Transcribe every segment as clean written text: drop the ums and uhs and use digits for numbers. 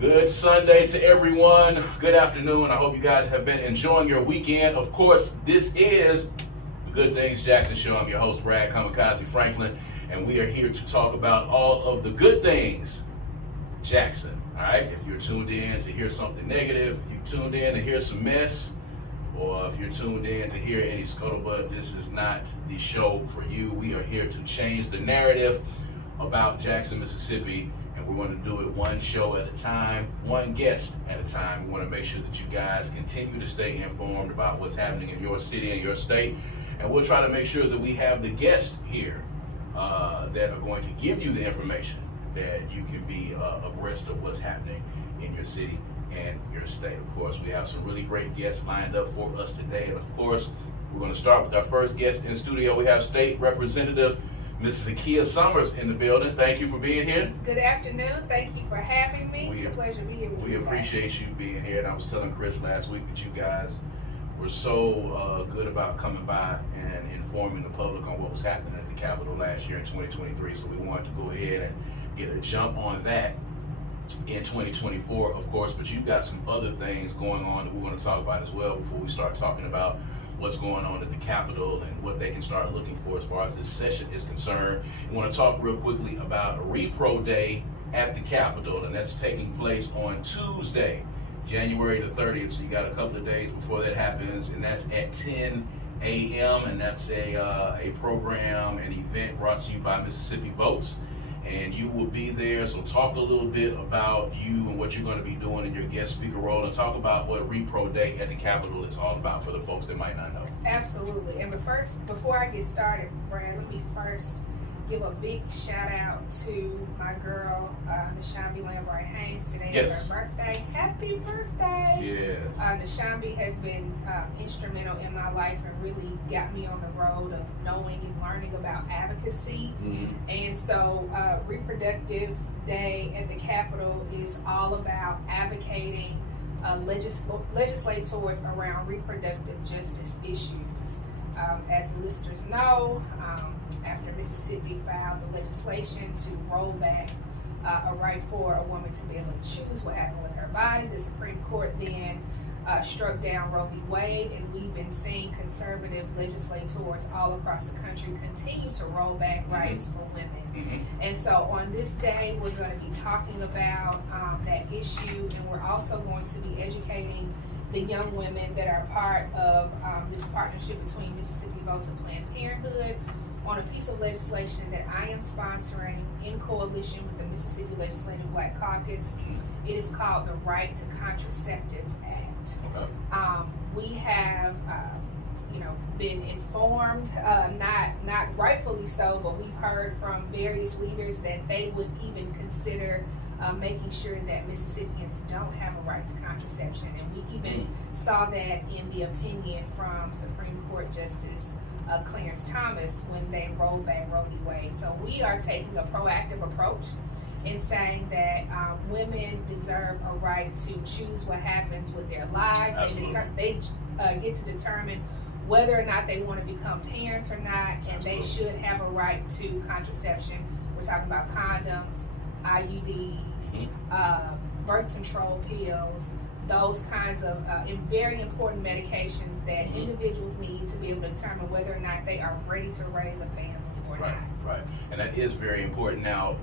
Good Sunday to everyone. Good afternoon. I hope you guys have been enjoying your weekend. Of course, this is the Good Things Jackson Show. I'm your host, Brad Kamikaze Franklin, and we are here to talk about all of the good things Jackson. All right? If you're tuned in to hear something negative, if you're tuned in to hear some mess, or if you're tuned in to hear any scuttlebutt, this is not the show for you. We are here to change the narrative about Jackson, Mississippi, and we want to do it one show at a time, one guest at a time. We want to make sure that you guys continue to stay informed about what's happening in your city and your state, and we'll try to make sure that we have the guests here that are going to give you the information that you can be abreast of what's happening in your city and your state. Of course, we have some really great guests lined up for us today, and of course, we're going to start with our first guest in studio. We have State Representative Zakiya Summers in the building. Thank you for being here. Good afternoon. Thank you for having me. It's a pleasure to be here with you. We appreciate you being here. And I was telling Chris last week that you guys were so good about coming by and informing the public on what was happening at the Capitol last year in 2023. So we wanted to go ahead and get a jump on that in 2024, of course. But you've got some other things going on that we want to talk about as well before we start talking about what's going on at the Capitol and what they can start looking for as far as this session is concerned. We want to talk real quickly about Repro Day at the Capitol, and that's taking place on Tuesday, January the 30th. So you got a couple of days before that happens, and that's at 10 a.m. and that's a program, an event brought to you by Mississippi Votes. And you will be there, so talk a little bit about you and what you're going to be doing in your guest speaker role, and talk about what Repro Day at the Capitol is all about for the folks that might not know. Absolutely. And before I get started, Brad, let me first give a big shout out to my girl, Nashambi Lambright Hinds. Today is her birthday. Happy birthday! Yeah. Nashambi has been instrumental in my life and really got me on the road of knowing and learning about advocacy. Mm-hmm. And so Reproductive Day at the Capitol is all about advocating legislators around reproductive justice issues. As the listeners know, after Mississippi filed the legislation to roll back a right for a woman to be able to choose what happened with her body, the Supreme Court then struck down Roe v. Wade, and we've been seeing conservative legislators all across the country continue to roll back rights for women. Mm-hmm. And so on this day, we're going to be talking about that issue, and we're also going to be educating the young women that are part of this partnership between Mississippi Votes and Planned Parenthood on a piece of legislation that I am sponsoring in coalition with the Mississippi Legislative Black Caucus. It is called the Right to Contraceptive Act. Okay. We have been informed, not rightfully so, but we've heard from various leaders that they would even consider making sure that Mississippians don't have a right to contraception. And we even saw that in the opinion from Supreme Court Justice Clarence Thomas when they rolled back Roe v. Wade. So we are taking a proactive approach in saying that women deserve a right to choose what happens with their lives. They get to determine whether or not they want to become parents or not, and they should have a right to contraception. We're talking about condoms, IUDs, birth control pills, those kinds of very important medications that individuals need to be able to determine whether or not they are ready to raise a family or not. Right, and that is very important. Now,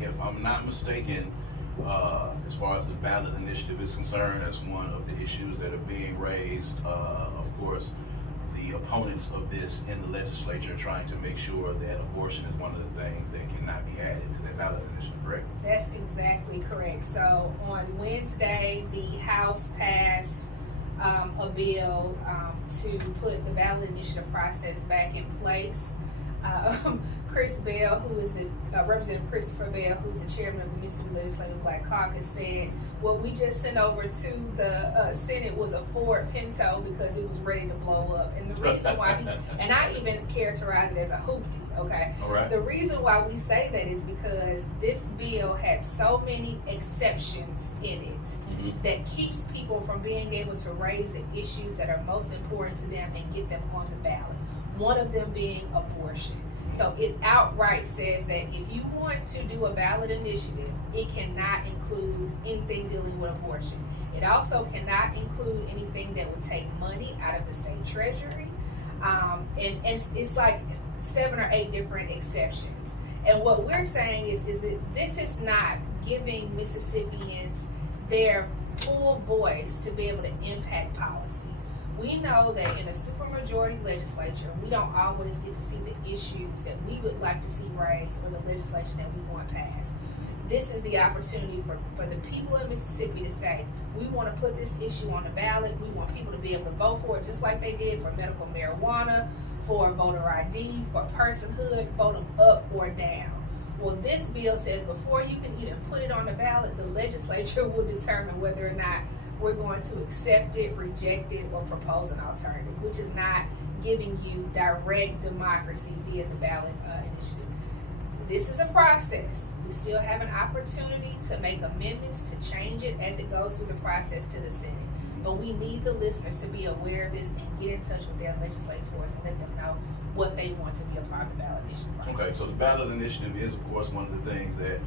if I'm not mistaken, as far as the ballot initiative is concerned, that's one of the issues that are being raised. Of course, the opponents of this in the legislature are trying to make sure that abortion is one of the things that cannot be added to the ballot initiative, correct? That's exactly correct. So on Wednesday, the House passed a bill to put the ballot initiative process back in place. Chris Bell, who is the Representative Christopher Bell, who's the chairman of the Mississippi Legislative Black Caucus, said what we just sent over to the Senate was a Ford Pinto because it was ready to blow up. And the reason why and I even characterize it as a hoopty, okay? All right. The reason why we say that is because this bill had so many exceptions in it that keeps people from being able to raise the issues that are most important to them and get them on the ballot. One of them being abortion. So it outright says that if you want to do a ballot initiative, it cannot include anything dealing with abortion. It also cannot include anything that would take money out of the state treasury. And it's like 7 or 8 different exceptions. And what we're saying is that this is not giving Mississippians their full voice to be able to impact policy. We know that in a supermajority legislature, we don't always get to see the issues that we would like to see raised or the legislation that we want passed. This is the opportunity for the people in Mississippi to say, we want to put this issue on the ballot. We want people to be able to vote for it just like they did for medical marijuana, for voter ID, for personhood, vote them up or down. Well, this bill says before you can even put it on the ballot, the legislature will determine whether or not we're going to accept it, reject it, or propose an alternative, which is not giving you direct democracy via the ballot initiative. This is a process. We still have an opportunity to make amendments to change it as it goes through the process to the Senate. But we need the listeners to be aware of this and get in touch with their legislators and let them know what they want to be a part of the ballot initiative process. Okay, so the ballot initiative is, of course, one of the things that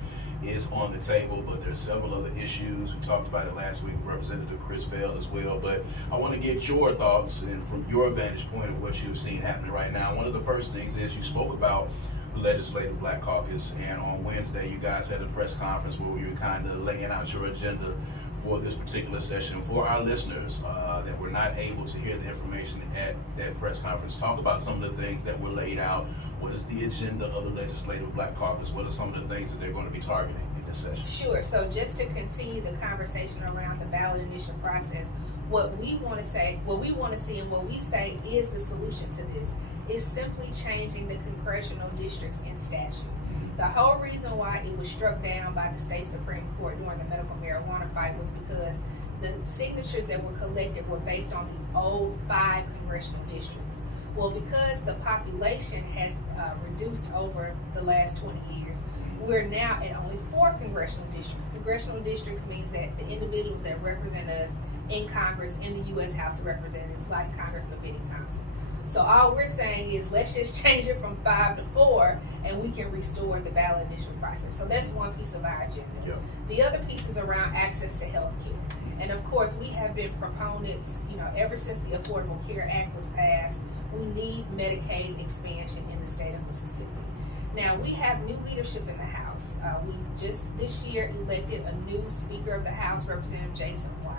is on the table, but there's several other issues. We talked about it last week with Representative Chris Bell as well, but I want to get your thoughts and from your vantage point of what you've seen happening right now. One of the first things is you spoke about the Legislative Black Caucus, and on Wednesday you guys had a press conference where you were kind of laying out your agenda for this particular session. For our listeners that were not able to hear the information at that press conference, talk about some of the things that were laid out. What is the agenda of the Legislative Black Caucus? What are some of the things that they're going to be targeting in this session? Sure. So just to continue the conversation around the ballot initiative process, what we want to say, what we want to see, and what we say is the solution to this is simply changing the congressional districts in statute. The whole reason why it was struck down by the state Supreme Court during the medical marijuana fight was because the signatures that were collected were based on the old 5 congressional districts. Well, because the population has reduced over the last 20 years, we're now at only 4 congressional districts. Congressional districts means that the individuals that represent us in Congress, in the U.S. House of Representatives, like Congressman Benny Thompson. So all we're saying is let's just change it from 5 to 4 and we can restore the ballot initiative process. So that's one piece of our agenda. Yep. The other piece is around access to health care. And of course, we have been proponents, ever since the Affordable Care Act was passed, we need Medicaid expansion in the state of Mississippi. Now, we have new leadership in the House. We just this year elected a new Speaker of the House, Representative Jason White.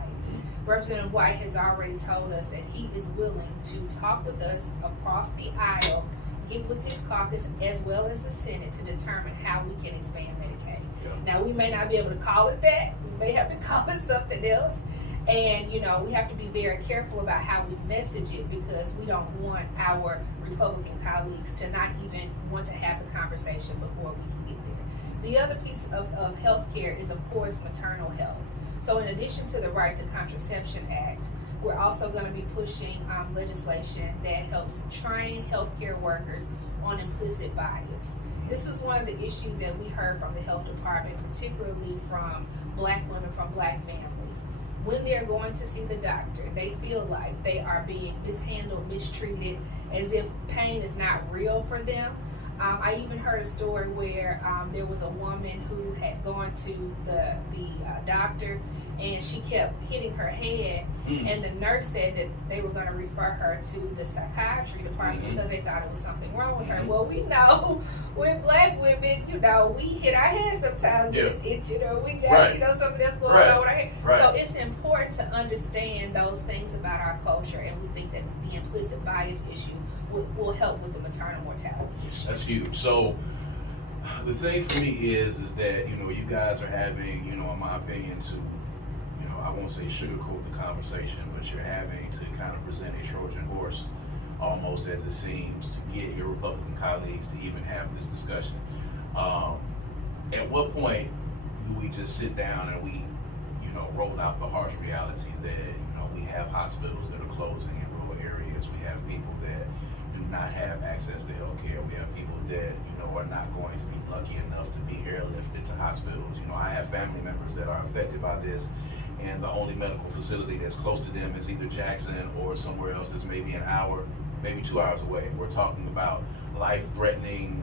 Representative White has already told us that he is willing to talk with us across the aisle, get with his caucus as well as the Senate to determine how we can expand Medicaid. Yeah. Now, we may not be able to call it that. We may have to call it something else. And, we have to be very careful about how we message it because we don't want our Republican colleagues to not even want to have the conversation before we can get there. The other piece of health care is, of course, maternal health. So in addition to the Right to Contraception Act, we're also going to be pushing legislation that helps train healthcare workers on implicit bias. This is one of the issues that we heard from the health department, particularly from Black women, from Black families. When they're going to see the doctor, they feel like they are being mishandled, mistreated, as if pain is not real for them. I even heard a story where there was a woman who had gone to the doctor and she kept hitting her head, and the nurse said that they were going to refer her to the psychiatry department because they thought it was something wrong with her. Well, we know with Black women, we hit our head sometimes, we itch, we got something else going on with our head. Right. So it's important to understand those things about our culture, and we think that the implicit bias issue will help with the maternal mortality issue. That's huge. So the thing for me is that you guys are having, in my opinion, to I won't say sugarcoat the conversation, but you're having to kind of present a Trojan horse, almost as it seems, to get your Republican colleagues to even have this discussion. At what point do we just sit down and we, roll out the harsh reality that we have hospitals that are closing in rural areas, we have people that do not have access to health care. We have people that, are not going to be lucky enough to be airlifted to hospitals. I have family members that are affected by this, and the only medical facility that's close to them is either Jackson or somewhere else that's maybe an hour maybe 2 hours away. We're talking about life-threatening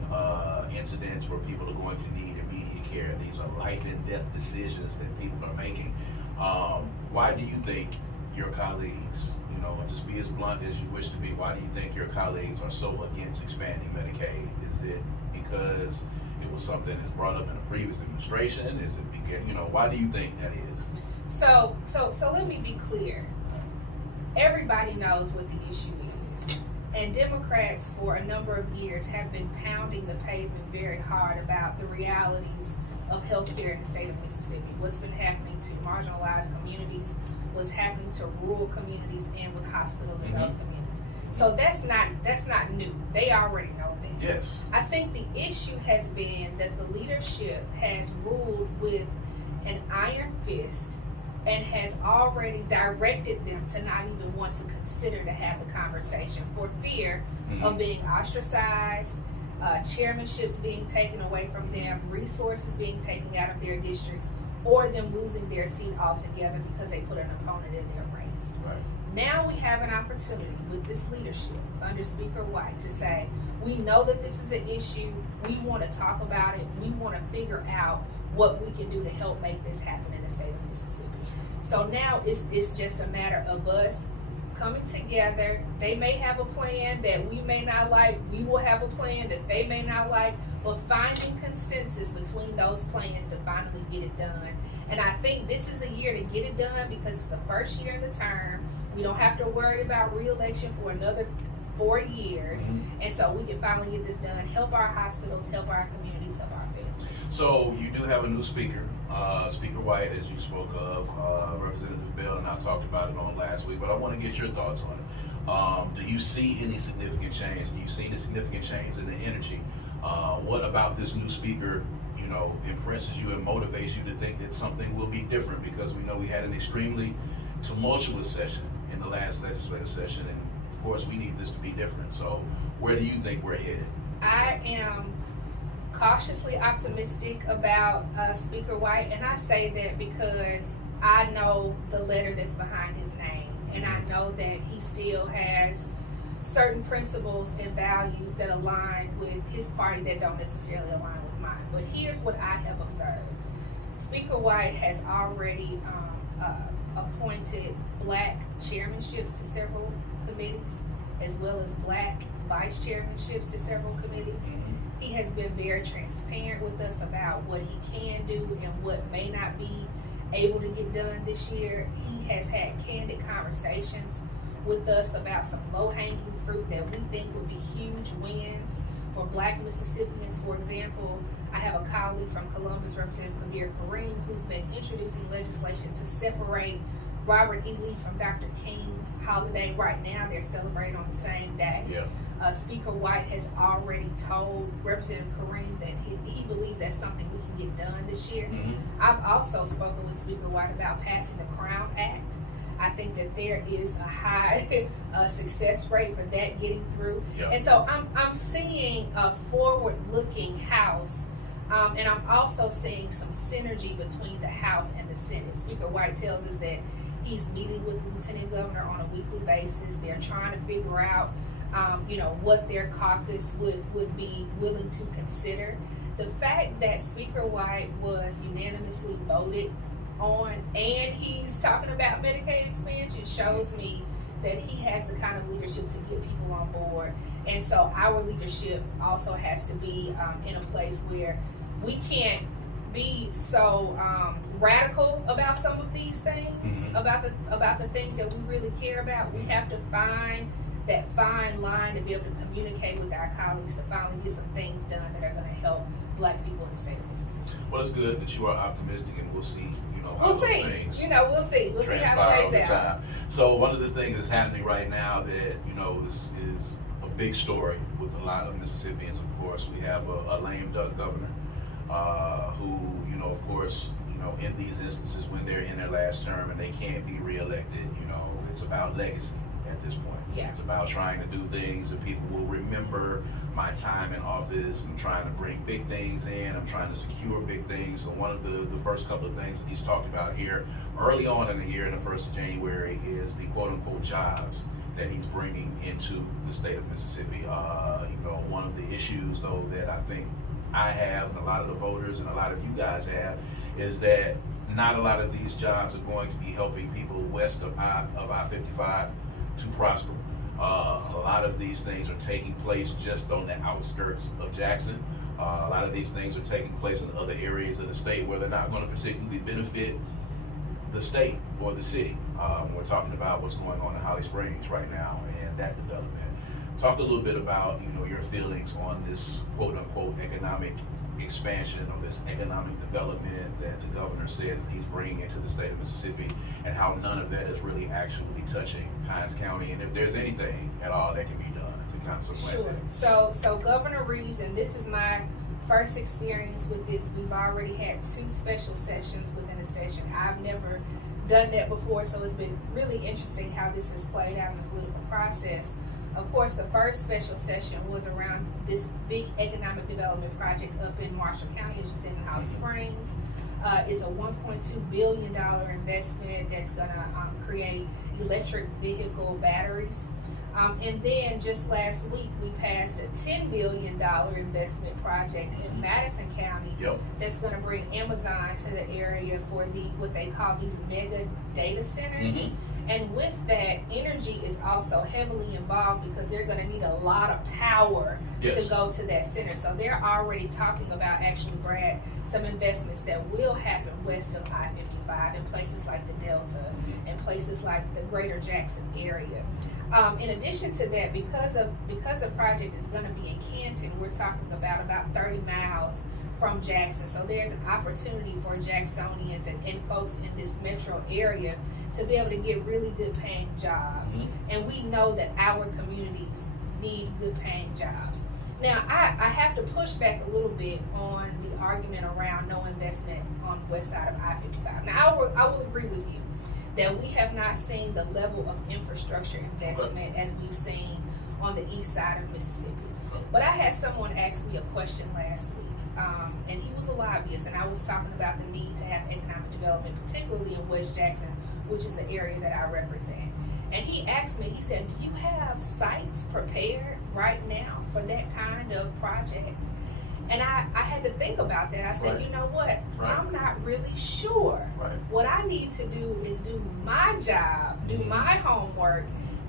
incidents where people are going to need immediate care. These are life and death decisions that people are making. Why do you think your colleagues, and just be as blunt as you wish to be, why do you think your colleagues are so against expanding Medicaid? Is it because it was something that's brought up in a previous administration? Is it because, why do you think that is? So let me be clear. Everybody knows what the issue is. And Democrats for a number of years have been pounding the pavement very hard about the realities of healthcare in the state of Mississippi. What's been happening to marginalized communities, what's happening to rural communities, and with hospitals in those communities. So that's not new. They already know that. Yes. I think the issue has been that the leadership has ruled with an iron fist and has already directed them to not even want to consider to have the conversation for fear of being ostracized, chairmanships being taken away from them, resources being taken out of their districts, or them losing their seat altogether because they put an opponent in their race. Right. Now we have an opportunity with this leadership under Speaker White to say, we know that this is an issue, we want to talk about it, we want to figure out what we can do to help make this happen in the state of Mississippi. So now it's just a matter of us coming together. They may have a plan that we may not like, we will have a plan that they may not like, but finding consensus between those plans to finally get it done. And I think this is the year to get it done because it's the first year of the term. We don't have to worry about re-election for another 4 years. And so we can finally get this done, help our hospitals, help our communities, help our families. So you do have a new speaker, Speaker White, as you spoke of, Representative Bell, and I talked about it on last week, but I want to get your thoughts on it. Do you see any significant change? Do you see any significant change in the energy? What about this new speaker, impresses you and motivates you to think that something will be different? Because we know we had an extremely tumultuous session in the last legislative session, and of course we need this to be different. So where do you think we're headed? I am cautiously optimistic about Speaker White, and I say that because I know the letter that's behind his name, and I know that he still has certain principles and values that align with his party that don't necessarily align with mine. But here's what I have observed. Speaker White has already appointed black chairmanships to several committees, as well as black vice chairmanships to several committees. He has been very transparent with us about what he can do and what may not be able to get done this year. He has had candid conversations with us about some low-hanging fruit that we think would be huge wins for black Mississippians. For example, I have a colleague from Columbus, Representative Kareem, who's been introducing legislation to separate Robert E. Lee from Dr. King's holiday. Right now, they're celebrating on the same day. Yeah. Speaker White has already told Representative Kareem that he believes that's something we can get done this year. I've also spoken with Speaker White about passing the Crown Act. I think that there is a high success rate for that getting through. Yep. And so I'm seeing a forward-looking House, and I'm also seeing some synergy between the House and the Senate. Speaker White tells us that he's meeting with the Lieutenant Governor on a weekly basis. They're trying to figure out what their caucus would be willing to consider. The fact that Speaker White was unanimously voted on and he's talking about Medicaid expansion shows me that he has the kind of leadership to get people on board. And so our leadership also has to be in a place where we can't be so radical about some of these things, about the things that we really care about. We have to find that fine line to be able to communicate with our colleagues to finally get some things done that are going to help black people in the state of Mississippi. Well, it's good that you are optimistic, and we'll see, how we'll those see. things We'll see how it plays out. So one of the things that's happening right now that, is a big story with a lot of Mississippians, of course. We have a lame duck governor who, of course, in these instances when they're in their last term and they can't be reelected, it's about legacy at this point. Yeah. It's about trying to do things that people will remember my time in office. I'm trying to bring big things in. I'm trying to secure big things. So one of the first couple of things that he's talked about here early on in the year, in the 1st of January, is the quote-unquote jobs that he's bringing into the state of Mississippi. One of the issues though that I think I have and a lot of the voters and a lot of you guys have is that not a lot of these jobs are going to be helping people west of I-55 to prosper. A lot of these things are taking place just on the outskirts of Jackson. A lot of these things are taking place in other areas of the state where they're not going to particularly benefit the state or the city. We're talking about what's going on in Holly Springs right now and that development. Talk a little bit about your feelings on this quote unquote economic expansion or this economic development that the governor says that he's bringing into the state of Mississippi, and how none of that is really actually touching Hinds County, and if there's anything at all that can be done to kind of supplant that. So Governor Reeves, and this is my first experience with this, we've already had 2 special sessions within a session. I've never done that before, so it's been really interesting how this has played out in the political process. Of course, the first special session was around this big economic development project up in Marshall County, as you said, in Holly Springs. It's a $1.2 billion investment that's going to create electric vehicle batteries. And then just last week, we passed a $10 billion investment project in Madison County that's going to bring Amazon to the area for what they call these mega data centers. And with that, energy is also heavily involved because they're going to need a lot of power to go to that center. So they're already talking about, actually, Brad, some investments that will happen west of I-55 in places like the Delta and places like the greater Jackson area. In addition to that, because the project is going to be in Canton, we're talking about 30 miles from Jackson. So there's an opportunity for Jacksonians and folks in this metro area to be able to get really good paying jobs. And we know that our communities need good paying jobs. Now, I have to push back a little bit on the argument around no investment on the west side of I-55. Now, I will agree with you that we have not seen the level of infrastructure investment as we've seen on the east side of Mississippi. But I had someone ask me a question last week, and he was a lobbyist, and I was talking about the need to have economic development, particularly in West Jackson, which is the area that I represent. And he asked me, he said, do you have sites prepared right now for that kind of project? And I had to think about that. I said, you know what? I'm not really sure. What I need to do is do my job, do my homework,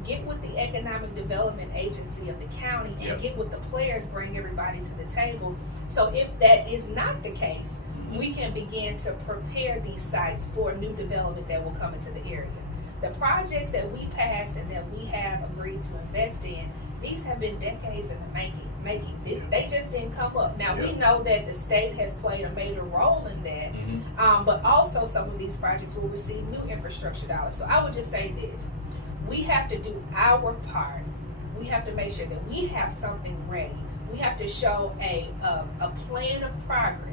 get with the Economic Development Agency of the county and get with the players, bring everybody to the table. So if that is not the case, we can begin to prepare these sites for new development that will come into the area. The projects that we passed and that we have agreed to invest in, these have been decades in the making. They just didn't come up. Now, we know that the state has played a major role in that, but also some of these projects will receive new infrastructure dollars. So I would just say this. We have to do our part. We have to make sure that we have something ready. We have to show a plan of progress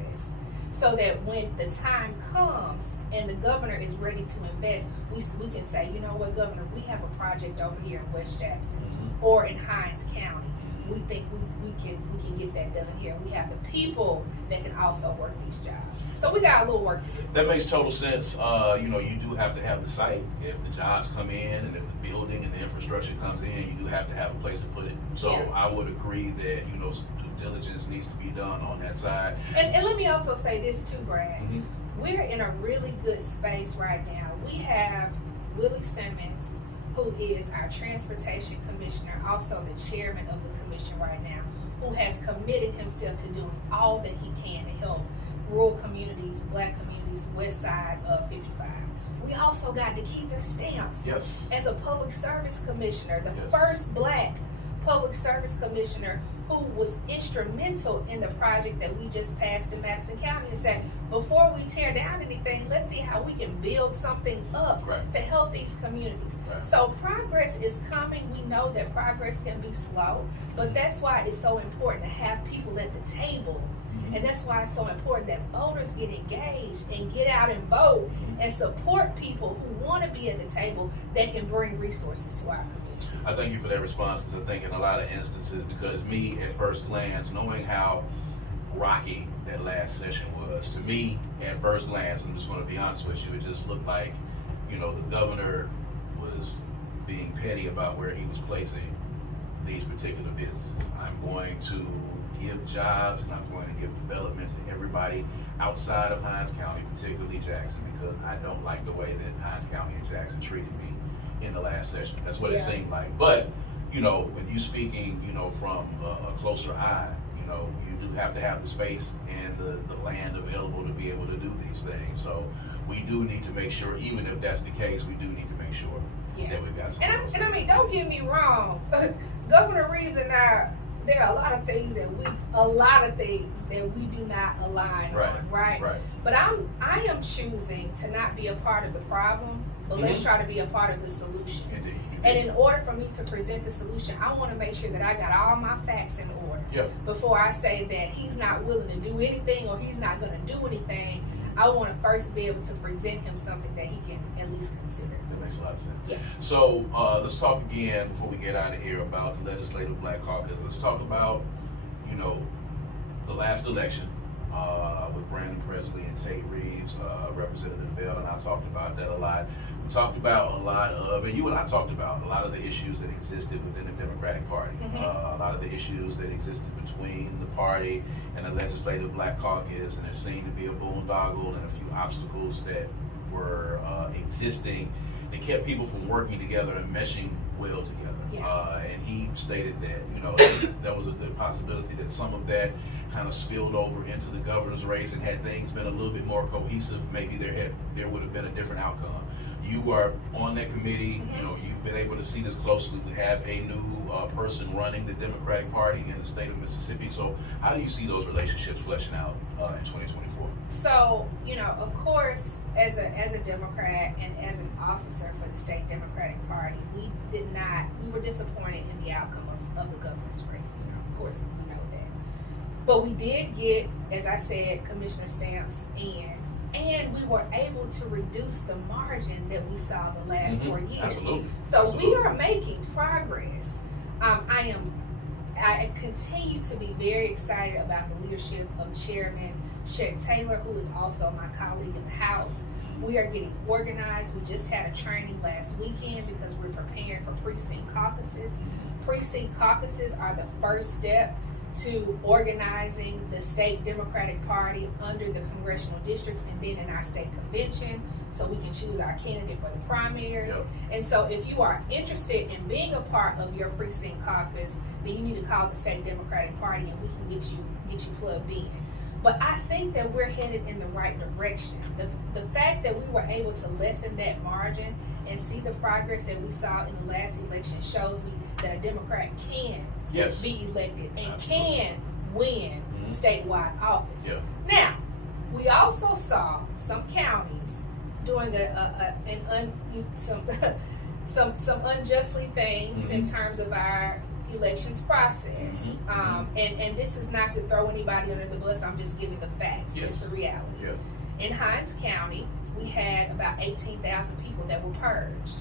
so that when the time comes and the governor is ready to invest, we can say, you know what, Governor, we have a project over here in West Jackson or in Hinds County. We think we can get that done here. We have the people that can also work these jobs. So we got a little work to do. That makes total sense. You do have to have the site. If the jobs come in and if the building and the infrastructure comes in, you do have to have a place to put it. So I would agree that, some due diligence needs to be done on that side. And let me also say this too, Brad. We're in a really good space right now. We have Willie Simmons, who is our transportation commissioner, also the chairman of the commission right now, who has committed himself to doing all that he can to help rural communities, black communities, west side of 55. We also got Zakiya Summers as a public service commissioner, the first black public service commissioner who was instrumental in the project that we just passed in Madison County and said, before we tear down anything, let's see how we can build something up to help these communities. So progress is coming. We know that progress can be slow, but that's why it's so important to have people at the table. And that's why it's so important that voters get engaged and get out and vote and support people who want to be at the table that can bring resources to our communities. I thank you for that response, because I think in a lot of instances, because me at first glance, knowing how rocky that last session was, to me at first glance, I'm just going to be honest with you, it just looked like, the governor was being petty about where he was placing these particular businesses. I'm going to give jobs and I'm going to give development to everybody outside of Hinds County, particularly Jackson, because I don't like the way that Hinds County and Jackson treated me in the last session. That's what it seemed like. But, you know, when you speaking, you know, from a closer eye, you know, you do have to have the space and the land available to be able to do these things. So we do need to make sure, even if that's the case, we do need to make sure that we've got some. And I mean, don't get me wrong, Governor Reeves and I, there are a lot of things that we do not align on, right? But I am choosing to not be a part of the problem, but let's try to be a part of the solution. Indeed. And in order for me to present the solution, I want to make sure that I got all my facts in order before I say that he's not willing to do anything or he's not going to do anything. I want to first be able to present him something that he can at least consider. That makes a lot of sense. Yeah. So let's talk again before we get out of here about the Legislative Black Caucus. Let's talk about, you know, the last election with Brandon Presley and Tate Reeves. Representative Bell and I talked about that a lot. We talked about a lot of, and you and I talked about a lot of the issues that existed within the Democratic Party. A lot of the issues that existed between the party and the Legislative Black Caucus, and there seemed to be a boondoggle and a few obstacles that were existing that kept people from working together and meshing well together. And he stated that, you know, that was a good possibility that some of that kind of spilled over into the governor's race, and had things been a little bit more cohesive, maybe there would have been a different outcome. You are on that committee, you know, you've been able to see this closely. We have a new person running the Democratic Party in the state of Mississippi. So how do you see those relationships fleshing out in 2024? So, you know, of course, as a Democrat and as an officer for the state Democratic Party, we were disappointed in the outcome of the governor's race. You know, of course, we know that. But we did get, as I said, Commissioner Stamps in. And we were able to reduce the margin that we saw the last 4 years. Absolutely. So we are making progress. I continue to be very excited about the leadership of Chairman Sherry Taylor, who is also my colleague in the House. We are getting organized. We just had a training last weekend because we're preparing for precinct caucuses. Precinct caucuses are the first step to organizing the state Democratic Party under the congressional districts and then in our state convention, so we can choose our candidate for the primaries. And so if you are interested in being a part of your precinct caucus, then you need to call the state Democratic Party and we can get you plugged in. But I think that we're headed in the right direction. The fact that we were able to lessen that margin and see the progress that we saw in the last election shows me that a Democrat can be elected and can win statewide office. Now, we also saw some counties doing some unjustly things in terms of our elections process. And this is not to throw anybody under the bus, I'm just giving the facts, just the reality. In Hinds County, we had about 18,000 people that were purged.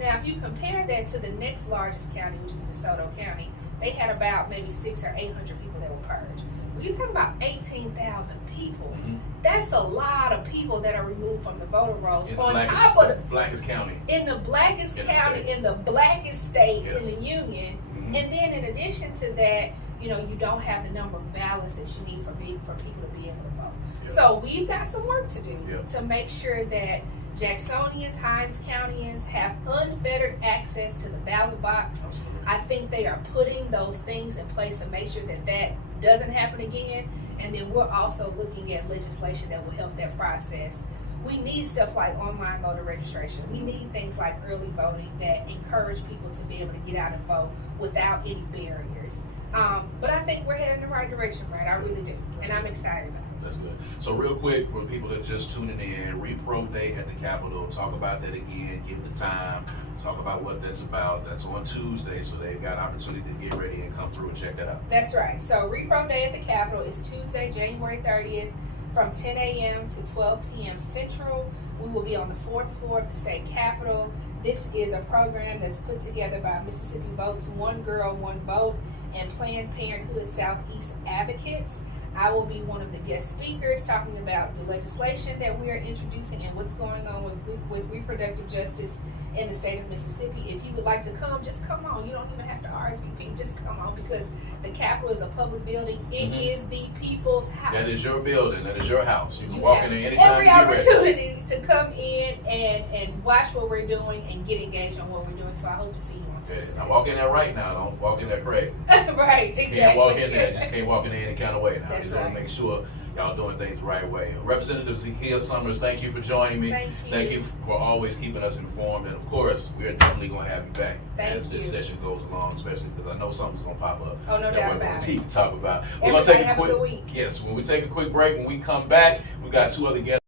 Now, if you compare that to the next largest county, which is DeSoto County, they had about maybe 600 or 800 people that were purged. When you talk about 18,000 people, that's a lot of people that are removed from the voter rolls. On top of the blackest county. In the blackest county, in the blackest state in the union. And then in addition to that, you know, you don't have the number of ballots that you need for people to be able to vote. So we've got some work to do to make sure that Jacksonians, Hinds Countyans have unfettered access to the ballot box. I think they are putting those things in place to make sure that that doesn't happen again. And then we're also looking at legislation that will help that process. We need stuff like online voter registration. We need things like early voting that encourage people to be able to get out and vote without any barriers. But I think we're heading in the right direction, Brad. I really do. And I'm excited about it. That's good. So real quick, for people that are just tuning in, Repro Day at the Capitol, talk about that again, give the time, talk about what that's about. That's on Tuesday, so they've got opportunity to get ready and come through and check that out. That's right. So Repro Day at the Capitol is Tuesday, January 30th from 10 a.m. to 12 p.m. Central. We will be on the 4th floor of the state capitol. This is a program that's put together by Mississippi Votes One Girl, One Vote and Planned Parenthood Southeast Advocates. I will be one of the guest speakers talking about the legislation that we are introducing and what's going on with reproductive justice in the state of Mississippi. If you would like to come, just come on. You don't even have to RSVP. Just come on, because the Capitol is a public building. It is the people's house. That is your building. That is your house. You can You walk have in there anytime every you get ready. opportunity to come in and watch what we're doing and get engaged on what we're doing. So I hope to see you on Tuesday. I walk in there right now. Don't walk in there crazy. Right, exactly. You can't walk in there. Just can't walk in there any kind of way now. That's You want right. to make sure y'all doing things the right way. Representative Zakiya Summers, thank you for joining me. Thank you. For always keeping us informed. And of course, we are definitely going to have you back as this you. session goes along, especially because I know something's going to pop up. Oh, no that doubt we're about going to it. need to talk about. We're going to Everybody take a have a quick good week. Yes, when we take a quick break, when we come back, we got two other guests.